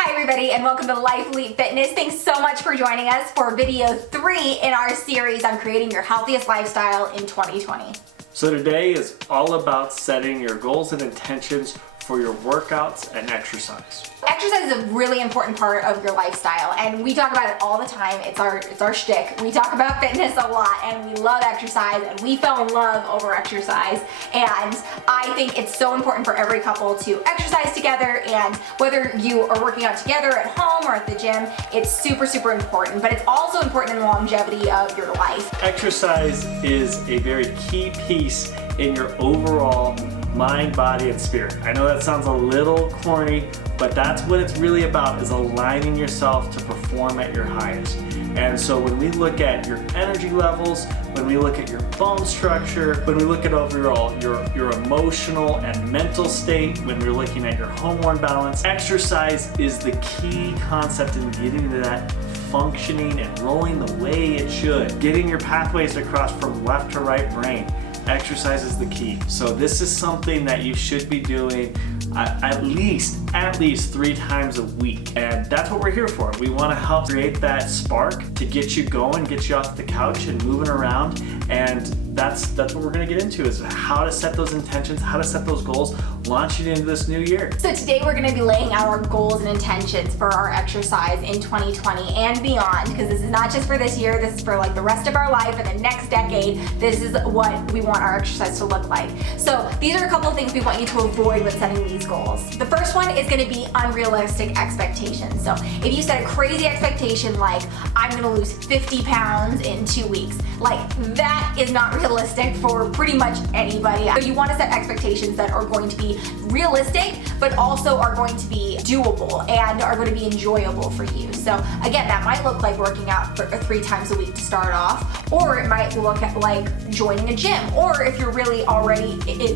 Hi everybody and welcome to Life Elite Fitness. Thanks so much for joining us for video 3 in our series on creating your healthiest lifestyle in 2020. So today is all about setting your goals and intentions for your workouts and exercise. Exercise is a really important part of your lifestyle and we talk about it all the time. It's our shtick. We talk about fitness a lot and we love exercise and we fell in love over exercise, and I think it's so important for every couple to exercise together, and whether you are working out together at home or at the gym, it's super important, but it's also important in the longevity of your life. Exercise is a very key piece in your overall mind, body, and spirit. I know that sounds a little corny, but that's what it's really about, is aligning yourself to perform at your highest. And so when we look at your energy levels, when we look at your bone structure, when we look at overall your emotional and mental state, when we're looking at your hormone balance, exercise is the key concept in getting into that functioning and rolling the way it should. Getting your pathways across from left to right brain. Exercise is the key. So this is something that you should be doing at least 3 times a week. And that's what we're here for. We want to help create that spark to get you going, get you off the couch and moving around. And that's what we're going to get into, is how to set those intentions, how to set those goals, launching into this new year. So today we're going to be laying out our goals and intentions for our exercise in 2020 and beyond, because this is not just for this year, this is for like the rest of our life and the next decade. This is what we want our exercise to look like. So these are a couple of things we want you to avoid when setting these goals. The first one is going to be unrealistic expectations. So if you set a crazy expectation like, I'm going to lose 50 pounds in 2 weeks, like that is not realistic for pretty much anybody. So you want to set expectations that are going to be realistic, but also are going to be doable and are going to be enjoyable for you. So again, that might look like working out for 3 times a week to start off, or it might look like joining a gym, or if you're really already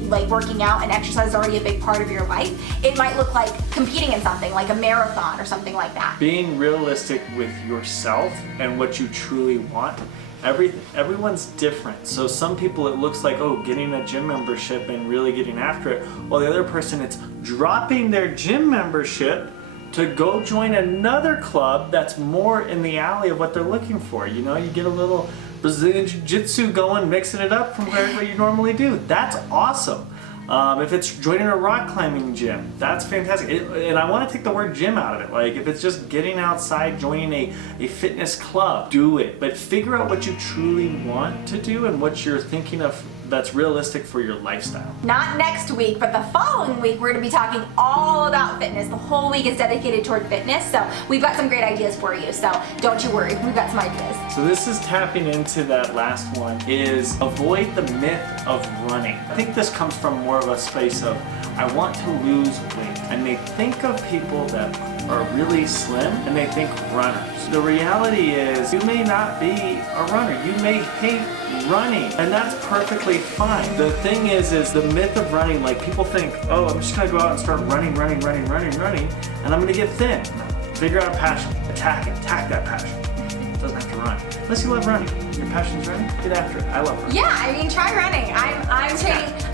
like working out and exercise is already a big part of your life, it might look like competing in something like a marathon or something like that. Being realistic with yourself and what you truly want. Everyone's different. So some people it looks like, oh, getting a gym membership and really getting after it. While the other person, it's dropping their gym membership to go join another club that's more in the alley of what they're looking for. You know, you get a little Brazilian Jiu-Jitsu going, mixing it up from what you normally do. That's awesome. If it's joining a rock climbing gym, that's fantastic. And I want to take the word gym out of it. Like if it's just getting outside, joining a fitness club, do it. But figure out what you truly want to do and what you're thinking of that's realistic for your lifestyle. Not next week, but the following week, we're going to be talking all about fitness. The whole week is dedicated toward fitness, so we've got some great ideas for you, so don't you worry, we've got some ideas. So this is tapping into that last one, is avoid the myth of running. I think this comes from more of a space of, I want to lose weight. And they think of people that are really slim and they think runners. The reality is you may not be a runner. You may hate running, and that's perfectly fine. The thing is the myth of running, like people think, oh, I'm just gonna go out and start running, and I'm gonna get thin. Figure out a passion, attack that passion. Doesn't have to run. Unless you love running. Your passion is running, get after it. I love running. Yeah, I mean, try running.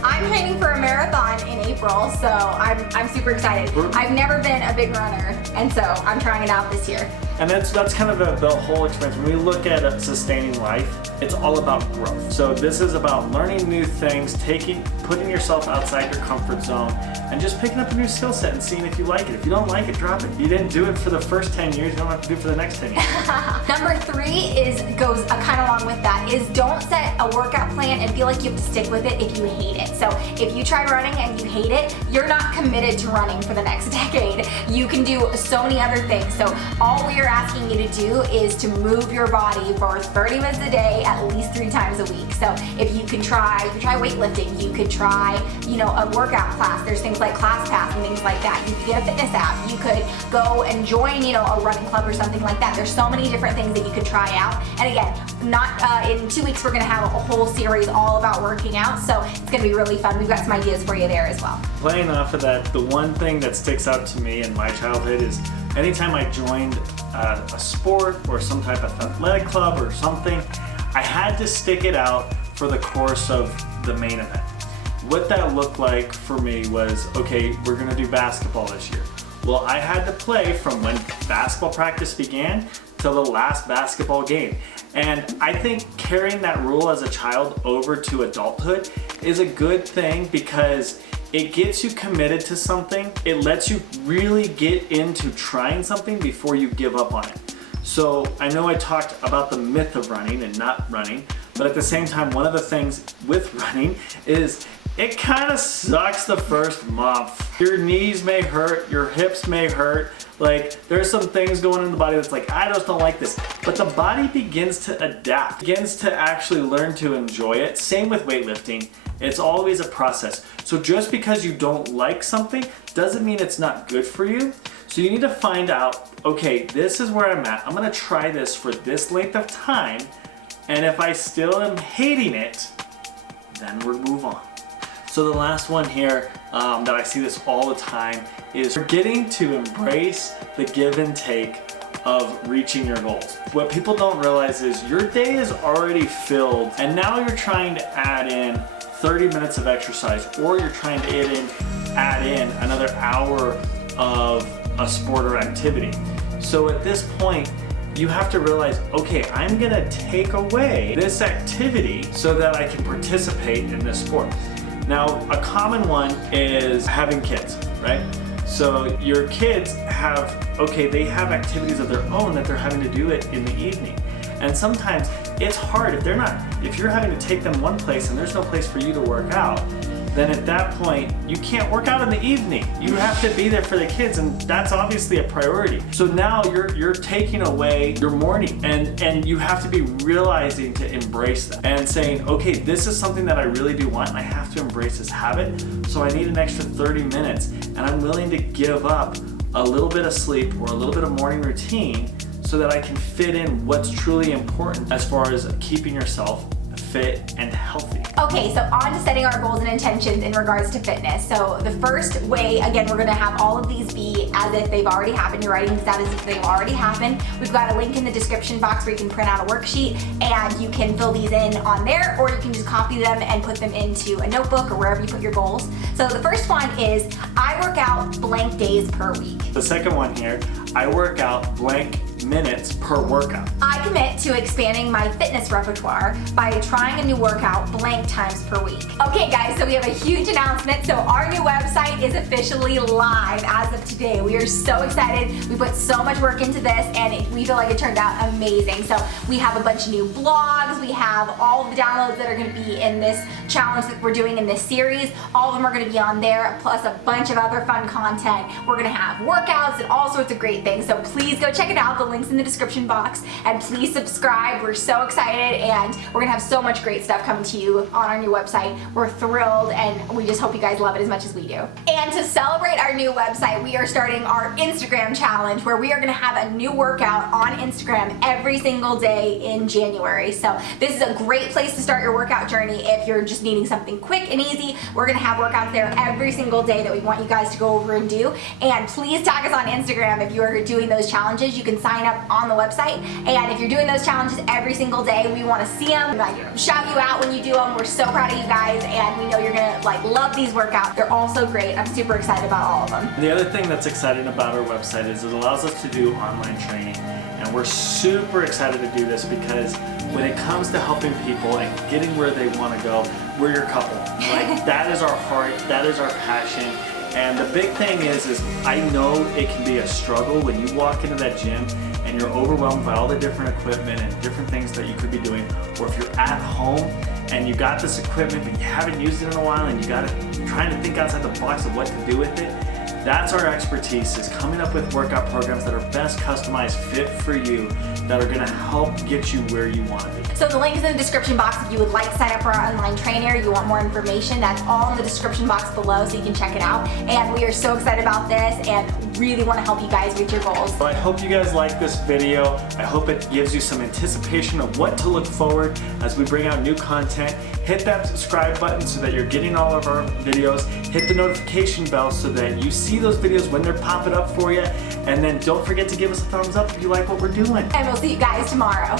I'm training for a marathon in April, so I'm super excited. I've never been a big runner, and so I'm trying it out this year. And that's kind of the whole experience. When we look at sustaining life, it's all about growth. So this is about learning new things, putting yourself outside your comfort zone, and just picking up a new skill set and seeing if you like it. If you don't like it, drop it. You didn't do it for the first 10 years, you don't have to do it for the next 10 years. Number 3 goes kind of along with that, is don't set a workout plan and feel like you have to stick with it if you hate it. So if you try running and you hate it, you're not committed to running for the next decade. You can do so many other things. So all we are asking you to do is to move your body for 30 minutes a day, at least 3 times a week. So if you can try weightlifting, you could try, a workout class. There's things like ClassPass and things like that. You could get a fitness app. You could go and join, a running club or something like that. There's so many different things that you could try out. And again, in 2 weeks, we're gonna have a whole series all about working out. So it's gonna be really fun. We've got some ideas for you there as well. Playing off of that, the one thing that sticks out to me in my childhood is anytime I joined a sport or some type of athletic club or something, I had to stick it out for the course of the main event. What that looked like for me was, okay, we're gonna do basketball this year. Well, I had to play from when basketball practice began till the last basketball game. And I think carrying that rule as a child over to adulthood is a good thing because it gets you committed to something. It lets you really get into trying something before you give up on it. So I know I talked about the myth of running and not running, but at the same time, one of the things with running is it kind of sucks the first month. Your knees may hurt, your hips may hurt. Like, there's some things going in the body that's like, I just don't like this. But the body begins to adapt, begins to actually learn to enjoy it. Same with weightlifting. It's always a process. So just because you don't like something doesn't mean it's not good for you. So you need to find out, okay, this is where I'm at. I'm gonna try this for this length of time. And if I still am hating it, then we'll move on. So the last one here that I see this all the time is forgetting to embrace the give and take of reaching your goals. What people don't realize is your day is already filled and now you're trying to add in 30 minutes of exercise, or you're trying to add in another hour of a sport or activity. So at this point, you have to realize, okay, I'm gonna take away this activity so that I can participate in this sport. Now, a common one is having kids, right? So your kids have, okay, they have activities of their own that they're having to do it in the evening. And sometimes it's hard if you're having to take them one place and there's no place for you to work out, then at that point, you can't work out in the evening. You have to be there for the kids, and that's obviously a priority. So now you're taking away your morning, and you have to be realizing to embrace that and saying, okay, this is something that I really do want, and I have to embrace this habit, so I need an extra 30 minutes, and I'm willing to give up a little bit of sleep or a little bit of morning routine so that I can fit in what's truly important as far as keeping yourself fit and healthy. Okay, so on to setting our goals and intentions in regards to fitness. So the first way, again, we're gonna have all of these be as if they've already happened. You're writing these out as if they've already happened. We've got a link in the description box where you can print out a worksheet and you can fill these in on there, or you can just copy them and put them into a notebook or wherever you put your goals. So the first one is, I work out blank days per week. The second one here, I work out blank minutes per workout. I commit to expanding my fitness repertoire by trying a new workout blank times per week. Okay guys, so we have a huge announcement. So our new website is officially live as of today. We are so excited. We put so much work into this and we feel like it turned out amazing. So we have a bunch of new blogs. We have all of the downloads that are gonna be in this challenge that we're doing in this series. All of them are gonna be on there, plus a bunch of other fun content. We're gonna have workouts and all sorts of great things. So please go check it out. The link's in the description box, and please subscribe. We're so excited, and we're gonna have so much great stuff coming to you on our new website. We're thrilled, and we just hope you guys love it as much as we do. And to celebrate our new website, we are starting our Instagram challenge, where we are gonna have a new workout on Instagram every single day in January. So this is a great place to start your workout journey if you're just needing something quick and easy. We're gonna have workouts there every single day that we want you guys to go over and do. And please tag us on Instagram if you are doing those challenges. You can sign up on the website, and if you're doing those challenges every single day, we want to see them, like, shout you out when you do them. We're so proud of you guys, and we know you're gonna love these workouts. They're all so great. I'm super excited about all of them. The other thing that's exciting about our website is it allows us to do online training, and we're super excited to do this because when it comes to helping people and getting where they want to go, we're your couple. Like, that is our heart, that is our passion. And the big thing is I know it can be a struggle when you walk into that gym and you're overwhelmed by all the different equipment and different things that you could be doing, or if you're at home and you got this equipment but you haven't used it in a while and you got to trying to think outside the box of what to do with it. That's our expertise, is coming up with workout programs that are best customized, fit for you, that are gonna help get you where you wanna be. So the link is in the description box if you would like to sign up for our online trainer, you want more information, that's all in the description box below so you can check it out. And we are so excited about this and really wanna help you guys reach your goals. So I hope you guys like this video. I hope it gives you some anticipation of what to look forward as we bring out new content. Hit that subscribe button so that you're getting all of our videos. Hit the notification bell so that you see those videos when they're popping up for you. And then don't forget to give us a thumbs up if you like what we're doing. And we'll see you guys tomorrow.